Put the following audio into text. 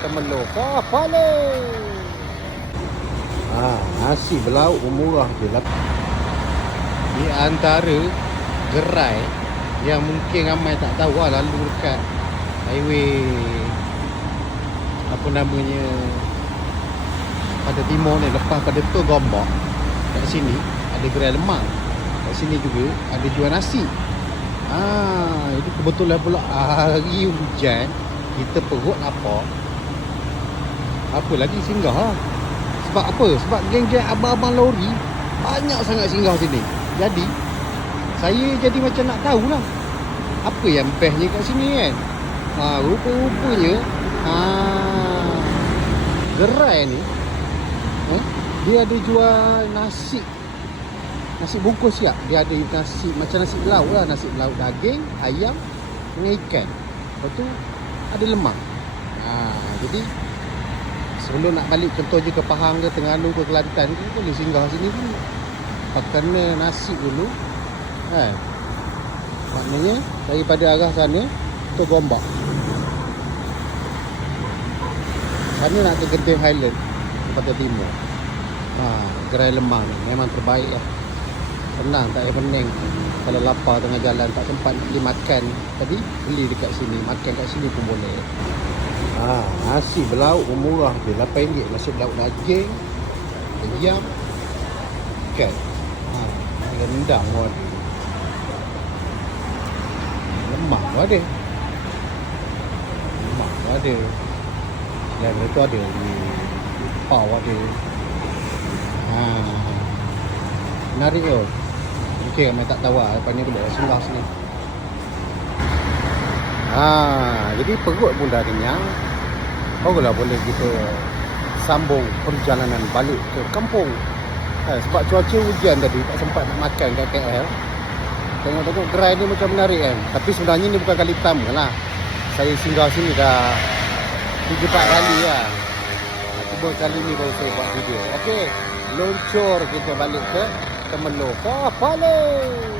Temeluk Kapale. Ah, nasi belauk murah je lah. Di antara gerai yang mungkin ramai tak tahu lah lalu dekat highway apa namanya pada timur ni lepas pada tu Gombak kat sini ada gerai lemang kat sini juga ada jual nasi ah itu kebetulan pula hari hujan kita perut lapar apa lagi singgah lah sebab apa? Sebab geng-geng abang-abang lori banyak sangat singgah sini. Jadi saya jadi macam nak tahu lah apa yang bestnya kat sini kan? Ha, rupa-rupanya ha, gerai ni eh, dia ada jual nasi nasi bungkus siap. Dia ada nasi macam nasi lauk lah. Nasi lauk daging ayam dengan ikan. Lepas tu ada lemak ha, jadi sebelum nak balik contoh je ke Pahang ke Terengganu ke Kelantan tu boleh singgah sini dulu kena nasi dulu kan? Maknanya daripada arah sana ke Gombak. Sana nak ke Genting Highland pada timur. Ha, gerai lemang ni memang terbaik lah. Senang tak payah pening. Kalau lapar tengah jalan tak sempat beli makan. Tadi beli dekat sini. Makan kat sini pun boleh ha, nasi belauk pun murah je RM8 nasi belauk daging. Ayam ikan. Ha, rendang pun ada. Lemak pun ada. Lemak pun ada. Yang itu ada di pau ada. Ha, menarik tu Okey, ramai tak tahu lah. Lepas ni boleh singgah sini. Ha, Jadi perut pun dah kenyang Barulah boleh kita Sambung perjalanan balik ke kampung. Ha, Sebab cuaca hujan tadi Tak sempat nak makan kat KL Tengok-tengok gerai ni macam menarik kan Tapi sebenarnya ni bukan kali pertama lah. Saya singgah sini dah 3-4 kali lah Cuma kali ni baru saya buat video. Okey Luncur kita balik ke Temeluk Kapale